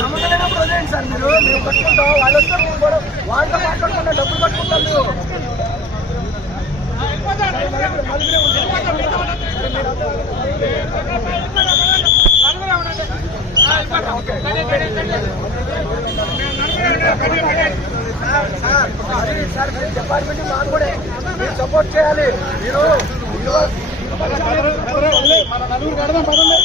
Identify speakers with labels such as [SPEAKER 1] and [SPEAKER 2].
[SPEAKER 1] సమస్యలేనప్పుడు వదిలేండి సార్ మీరు మేము కట్టుకుంటాం వాళ్ళు మేము కూడా వాళ్ళతో మాట్లాడుకుంటాం డబ్బులు కట్టుకుంటాం మీరు సార్ డిపార్ట్మెంట్ మాకు కూడా మీరు సపోర్ట్ చేయాలి మీరు
[SPEAKER 2] మన నలుగురు కడదాం పదండి